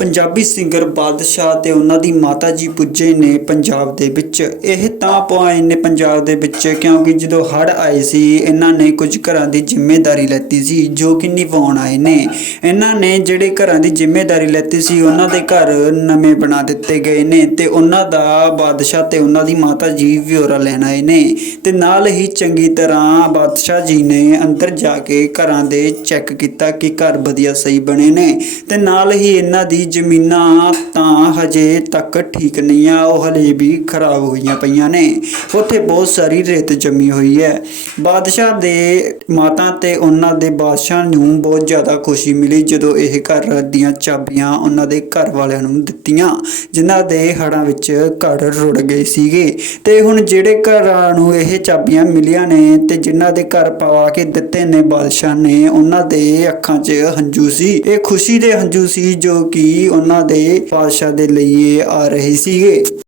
Punjabi singer ਬਾਦਸ਼ਾਹ ਤੇ ਉਹਨਾਂ ਦੀ ਮਾਤਾ ਜੀ ਪੁੱਜੇ ਨੇ ਪੰਜਾਬ ਦੇ ਵਿੱਚ। ਇਹ ਤਾਂ ਪਹੁੰਚੇ ਨੇ ਪੰਜਾਬ ਦੇ ਵਿੱਚ, ਕਿਉਂਕਿ ਜਦੋਂ ਹੜ੍ਹ ਆਏ ਸੀ, ਇਹਨਾਂ ਨੇ ਕੁਝ ਘਰਾਂ ਦੀ ਜ਼ਿੰਮੇਵਾਰੀ ਲੈਤੀ ਸੀ, ਜੋ ਕਿ ਨਿਭਾਉਣ ਆਏ ਨੇ। ਇਹਨਾਂ ਨੇ ਜਿਹੜੇ ਘਰਾਂ ਦੀ ਜ਼ਿੰਮੇਵਾਰੀ ਲੈਤੀ ਸੀ, ਉਹਨਾਂ ਦੇ ਘਰ ਨਵੇਂ ਬਣਾ ਦਿੱਤੇ ਗਏ ਨੇ ਤੇ ਉਹਨਾਂ ਦਾ ਬਾਦਸ਼ਾਹ ਤੇ ਉਹਨਾਂ ਦੀ ਮਾਤਾ ਜੀ ਵਿਉਰਾ ਲੈਣ ਆਏ ਨੇ। ਤੇ ਨਾਲ ਹੀ ਚੰਗੀ ਤਰ੍ਹਾਂ ਬਾਦਸ਼ਾਹ ਜੀ ਨੇ ਅੰਦਰ ਜਾ ਕੇ ਘਰਾਂ ਦੇ ਚੈੱਕ ਕੀਤਾ ਕਿ ਘਰ ਵਧੀਆ ਸਹੀ ਬਣੇ ਨੇ ਤੇ ਨਾਲ ਹੀ ਇਹਨਾਂ ਦੀ ਜ਼ਮੀਨਾਂ ਤਾਂ ਹਜੇ ਤੱਕ ਠੀਕ ਨਹੀਂ ਆ, ਉਹ ਹਲੇ ਵੀ ਖਰਾਬ ਹੋਈਆਂ ਪਈਆਂ ਨੇ। ਉੱਥੇ ਬਹੁਤ ਸਾਰੀ ਰੇਤ ਜੰਮੀ ਹੋਈ ਹੈ। ਬਾਦਸ਼ਾਹ ਦੇ ਮਾਤਾ ਤੇ ਉਹਨਾਂ ਦੇ ਬਾਦਸ਼ਾਹ ਨੂੰ ਬਹੁਤ ਜ਼ਿਆਦਾ ਖੁਸ਼ੀ ਮਿਲੀ ਜਦੋਂ ਇਹ ਘਰ ਦੀਆਂ ਚਾਬੀਆਂ ਉਹਨਾਂ ਦੇ ਘਰ ਵਾਲਿਆਂ ਨੂੰ ਦਿੱਤੀਆਂ, ਜਿਨ੍ਹਾਂ ਦੇ ਹੜਾਂ ਵਿੱਚ ਘਰ ਰੁੜ ਗਏ ਸੀਗੇ। ਤੇ ਹੁਣ ਜਿਹੜੇ ਘਰਾਂ ਨੂੰ ਇਹ ਚਾਬੀਆਂ ਮਿਲੀਆਂ ਨੇ ਤੇ ਜਿਨ੍ਹਾਂ ਦੇ ਘਰ ਪਵਾ ਕੇ ਦਿੱਤੇ ਨੇ ਬਾਦਸ਼ਾਹ ਨੇ, ਉਹਨਾਂ ਦੇ ਅੱਖਾਂ 'ਚ ਹੰਝੂ ਸੀ। ਇਹ ਖੁਸ਼ੀ ਦੇ ਹੰਝੂ ਸੀ ਜੋ ਕਿ ਉਹਨਾਂ ਦੇ ਬਾਦਸ਼ਾਹ ਦੇ ਲਈ ਆ ਰਹੇ ਸੀਗੇ।